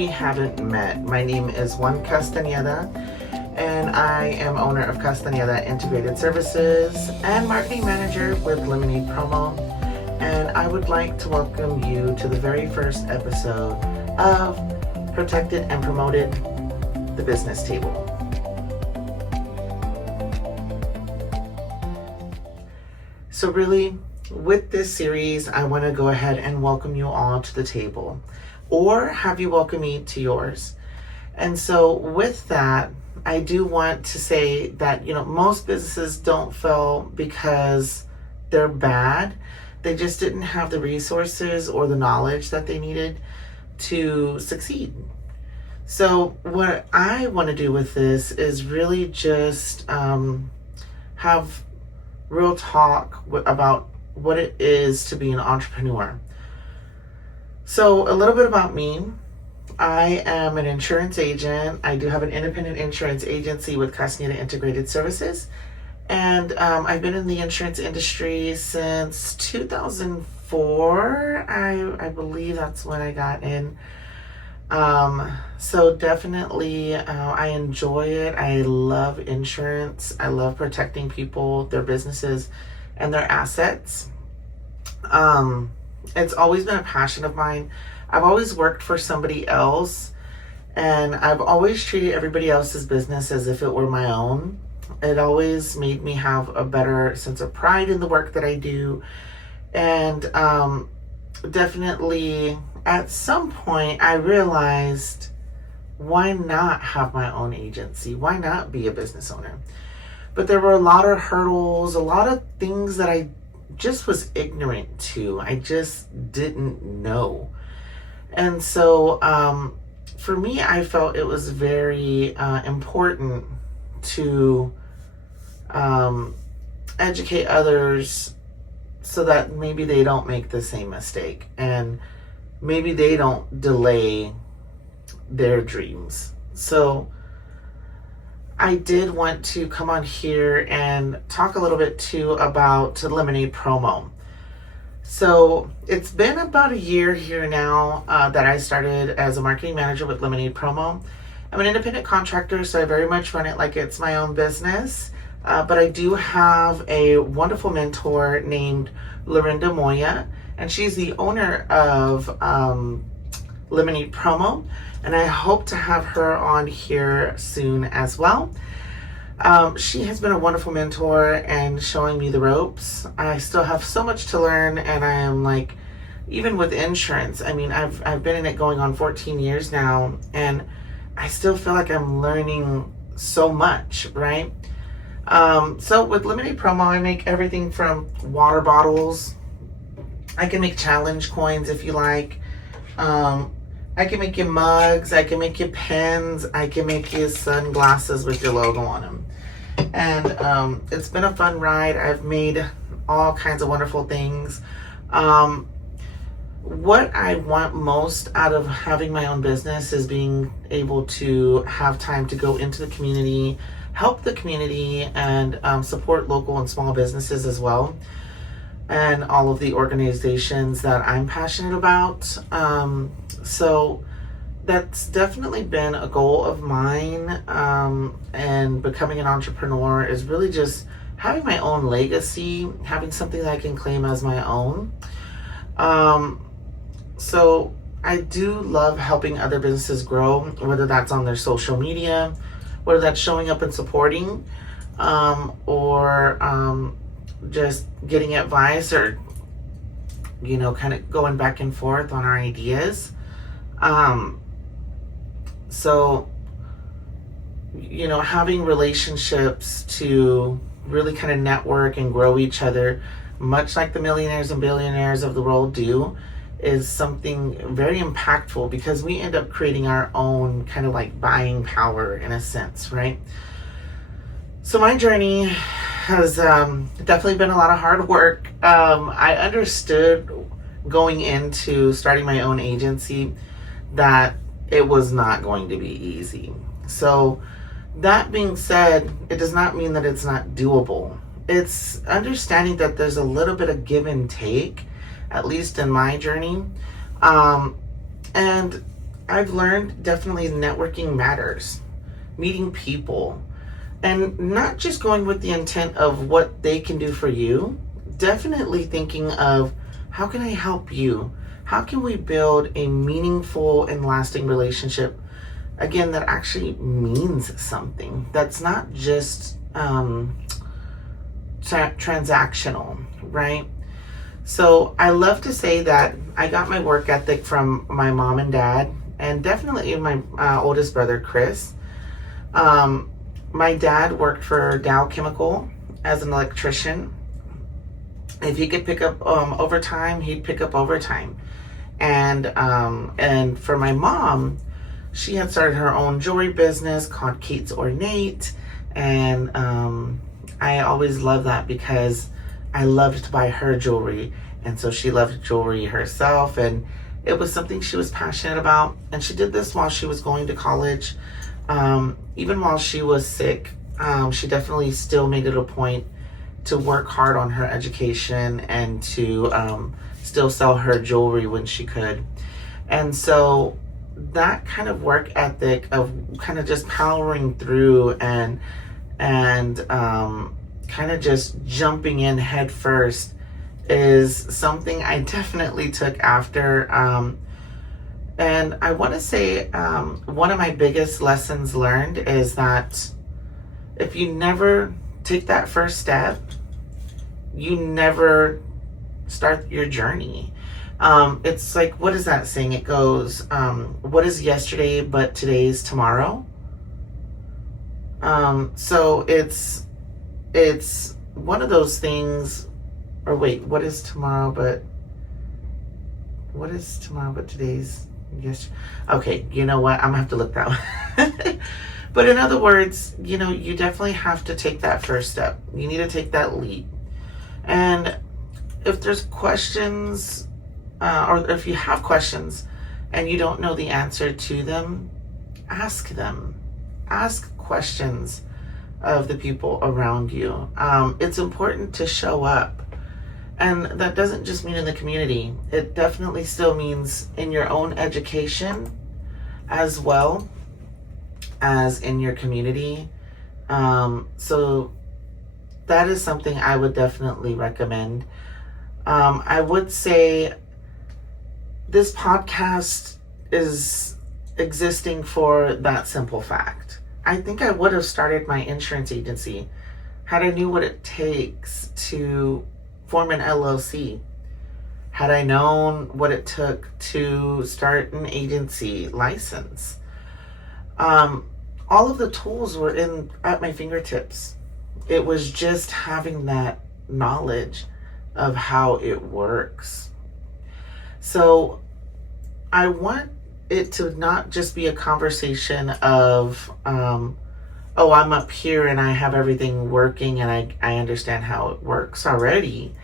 we haven't met, my name is Juan Castañeda, and I am owner of Castañeda Integrated Services and marketing manager with Lemonade Promo. And I would like to welcome you to the very first episode of Protected and Promoted, the Business Table. So really, with this series, I want to go ahead and welcome you all to the table, or have you welcome me to yours. And so with that, I do want to say that, most businesses don't fail because they're bad. They just didn't have the resources or the knowledge that they needed to succeed. So what I want to do with this is really just have real talk about what it is to be an entrepreneur. So a little bit about me. I am an insurance agent. I do have an independent insurance agency with Castañeda Integrated Services. And I've been in the insurance industry since 2004. I believe that's when I got in. So definitely I enjoy it. I love insurance. I love protecting people, their businesses, and their assets. It's always been a passion of mine. I've always worked for somebody else, and I've always treated everybody else's business as if it were my own. It always made me have a better sense of pride in the work that I do. And definitely at some point I realized, why not have my own agency? Why not be a business owner? But there were a lot of hurdles, a lot of things that I just was ignorant to. I just didn't know. And so for me, I felt it was very important to educate others so that maybe they don't make the same mistake and maybe they don't delay their dreams. So I did want to come on here and talk a little bit too about Lemonade Promo. So it's been about a year here now that I started as a marketing manager with Lemonade Promo. I'm an independent contractor, so I very much run it like it's my own business. But I do have a wonderful mentor named Lorinda Moya, and she's the owner of Lemonade Promo, and I hope to have her on here soon as well. She has been a wonderful mentor and showing me the ropes. I still have so much to learn, and I am like, even with insurance, I mean, I've been in it going on 14 years now, and I still feel like I'm learning so much, right? So with Lemonade Promo, I make everything from water bottles. I can make challenge coins if you like. I can make you mugs. I can make you pens. I can make you sunglasses with your logo on them. And it's been a fun ride. I've made all kinds of wonderful things. What I want most out of having my own business is being able to have time to go into the community, help the community, and support local and small businesses as well, and all of the organizations that I'm passionate about. So that's definitely been a goal of mine, and becoming an entrepreneur is really just having my own legacy, having something that I can claim as my own. So I do love helping other businesses grow, whether that's on their social media, whether that's showing up and supporting, or just getting advice, or kind of going back and forth on our ideas. So having relationships to really kind of network and grow each other, much like the millionaires and billionaires of the world do, is something very impactful, because we end up creating our own kind of like buying power in a sense, right? So my journey has definitely been a lot of hard work. I understood going into starting my own agency that it was not going to be easy. So that being said, it does not mean that it's not doable. It's understanding that there's a little bit of give and take, at least in my journey. And I've learned definitely networking matters, meeting people, and not just going with the intent of what they can do for you, definitely thinking of how can I help you? How can we build a meaningful and lasting relationship? Again, that actually means something. That's not just transactional, right? So I love to say that I got my work ethic from my mom and dad, and definitely my oldest brother, Chris. My dad worked for Dow Chemical as an electrician. If he could pick up overtime, he'd pick up overtime. And for my mom, she had started her own jewelry business called Kate's Ornate, and I always loved that because I loved to buy her jewelry, and so she loved jewelry herself, and it was something she was passionate about. And she did this while she was going to college. Even while she was sick, she definitely still made it a point to work hard on her education and to still sell her jewelry when she could. And so that kind of work ethic of kind of just powering through and kind of just jumping in head first is something I definitely took after. And I want to say one of my biggest lessons learned is that if you never take that first step, you never start your journey. It's like, what is that saying? It goes, what is yesterday but today's tomorrow? So it's one of those things, or wait, what is tomorrow but today's yesterday? Okay, you know what? I'm gonna have to look that one. But in other words, you know, you definitely have to take that first step. You need to take that leap. And if there's questions, or if you have questions and you don't know the answer to them, ask them. Ask questions of the people around you. It's important to show up. And that doesn't just mean in the community. It definitely still means in your own education as well as in your community. So that is something I would definitely recommend. I would say this podcast is existing for that simple fact. I think I would have started my insurance agency had I knew what it takes to form an LLC. Had I known what it took to start an agency license. All of the tools were at my fingertips. It was just having that knowledge of how it works. So I want it to not just be a conversation of, oh, I'm up here and I have everything working and I understand how it works already.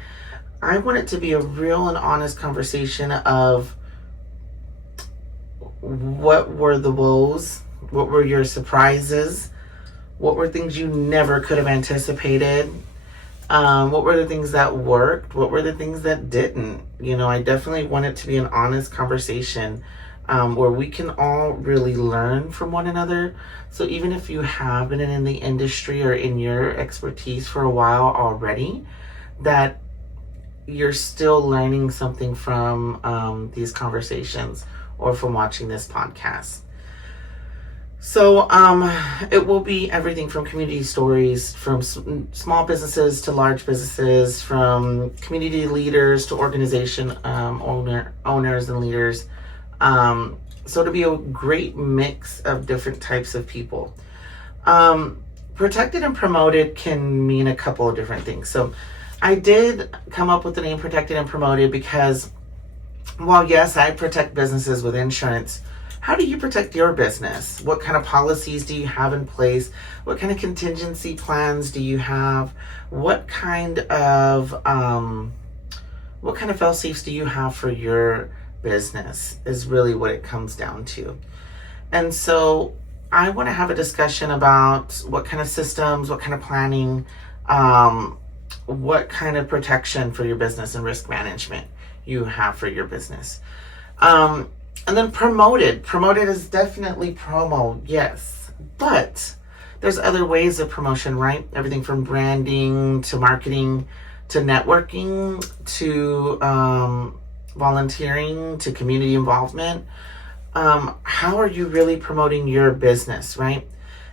I want it to be a real and honest conversation of what were the woes, what were your surprises, what were things you never could have anticipated, what were the things that worked, what were the things that didn't. You know, I definitely want it to be an honest conversation where we can all really learn from one another. So even if you have been in the industry or in your expertise for a while already, that you're still learning something from these conversations or from watching this podcast. So it will be everything from community stories, from small businesses to large businesses, from community leaders to organization owners and leaders. So it'll be a great mix of different types of people. Protected and promoted can mean a couple of different things. So I did come up with the name Protected and Promoted because while yes, I protect businesses with insurance, how do you protect your business? What kind of policies do you have in place? What kind of contingency plans do you have? What kind of fail-safes do you have for your business is really what it comes down to. And so I want to have a discussion about what kind of systems, what kind of planning, what kind of protection for your business and risk management you have for your business. And then promoted. Promoted is definitely promo, yes. But there's other ways of promotion, right? Everything from branding to marketing to networking to volunteering to community involvement. How are you really promoting your business, right?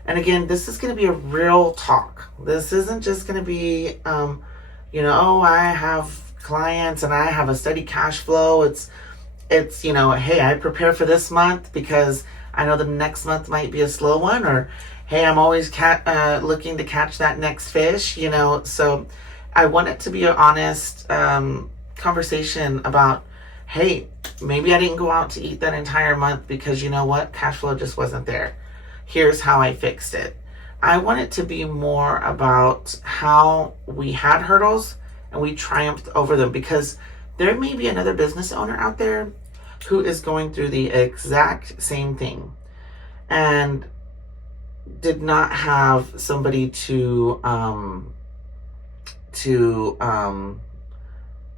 And again, this is going to be a real talk. This isn't just going to be, oh, I have clients and I have a steady cash flow. It's hey, I prepare for this month because I know the next month might be a slow one, or hey, I'm always looking to catch that next fish, So I want it to be an honest conversation about, hey, maybe I didn't go out to eat that entire month because you know what? Cash flow just wasn't there. Here's how I fixed it. I want it to be more about how we had hurdles and we triumphed over them, because there may be another business owner out there who is going through the exact same thing and did not have somebody to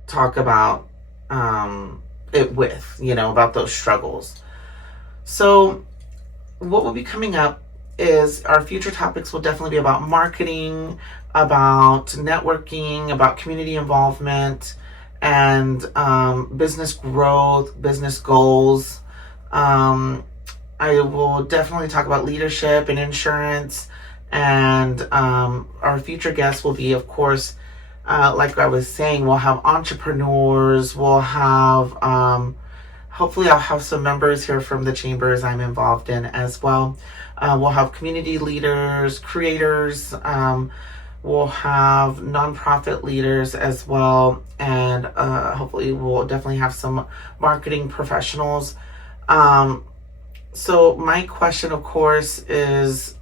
talk about it with, about those struggles. So what will be coming up is our future topics will definitely be about marketing, about networking, about community involvement, and business growth, business goals. I will definitely talk about leadership and insurance, and our future guests will be, of course, like I was saying, we'll have entrepreneurs, we'll have, hopefully I'll have some members here from the chambers I'm involved in as well. We'll have community leaders, creators, we'll have nonprofit leaders as well, and hopefully we'll definitely have some marketing professionals. So my question, of course, is,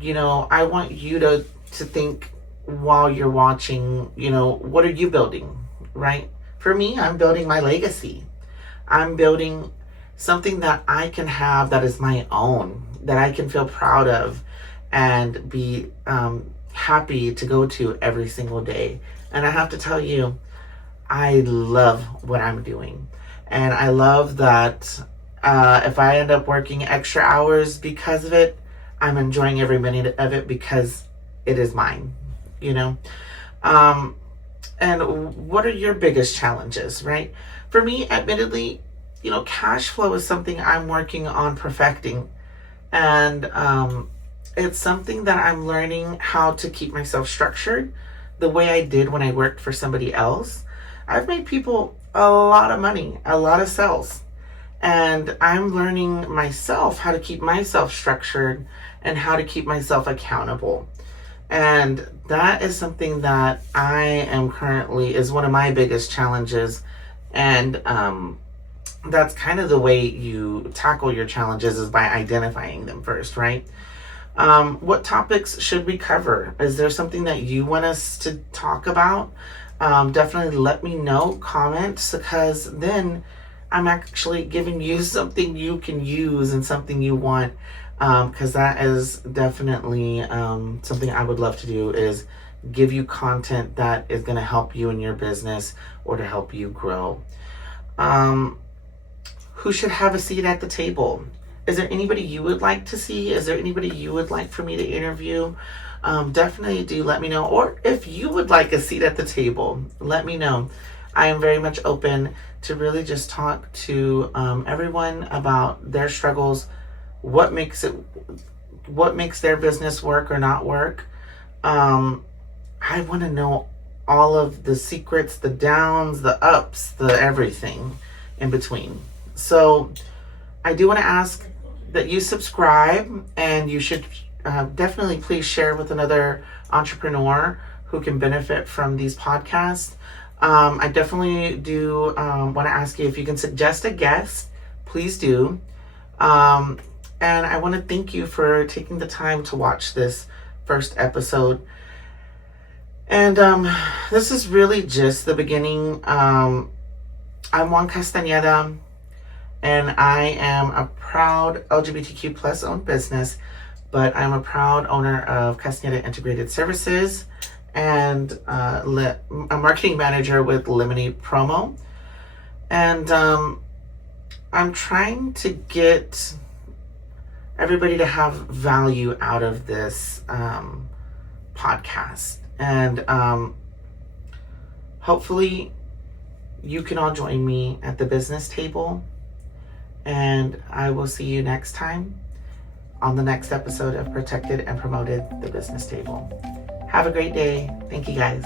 I want you to think while you're watching, what are you building, right? For me, I'm building my legacy. I'm building something that I can have that is my own, that I can feel proud of and be happy to go to every single day. And I have to tell you, I love what I'm doing. And I love that if I end up working extra hours because of it, I'm enjoying every minute of it because it is mine, And what are your biggest challenges, right? For me, admittedly, cash flow is something I'm working on perfecting. And it's something that I'm learning how to keep myself structured the way I did when I worked for somebody else. I've made people a lot of money, a lot of sales. And I'm learning myself how to keep myself structured and how to keep myself accountable. And that is something that I am currently, is one of my biggest challenges. And that's kind of the way you tackle your challenges, is by identifying them first, right? What topics should we cover? Is there something that you want us to talk about? Definitely let me know, comment, because then I'm actually giving you something you can use and something you want. Because that is definitely something I would love to do, is give you content that is going to help you in your business or to help you grow. Who should have a seat at the table? Is there anybody you would like to see? Is there anybody you would like for me to interview? Definitely do let me know. Or if you would like a seat at the table, let me know. I am very much open to really just talk to everyone about their struggles, what makes their business work or not work. I want to know all of the secrets, the downs, the ups, the everything in between. So I do want to ask that you subscribe, and you should definitely please share with another entrepreneur who can benefit from these podcasts. I definitely do want to ask you if you can suggest a guest, please do. And I want to thank you for taking the time to watch this first episode. And this is really just the beginning. I'm Juan Castañeda, and I am a proud LGBTQ plus owned business, but I'm a proud owner of Castañeda Integrated Services and a marketing manager with Lemony Promo. And I'm trying to get everybody to have value out of this podcast. And hopefully you can all join me at the business table. And I will see you next time on the next episode of Protected and Promoted, the Business Table. Have a great day. Thank you, guys.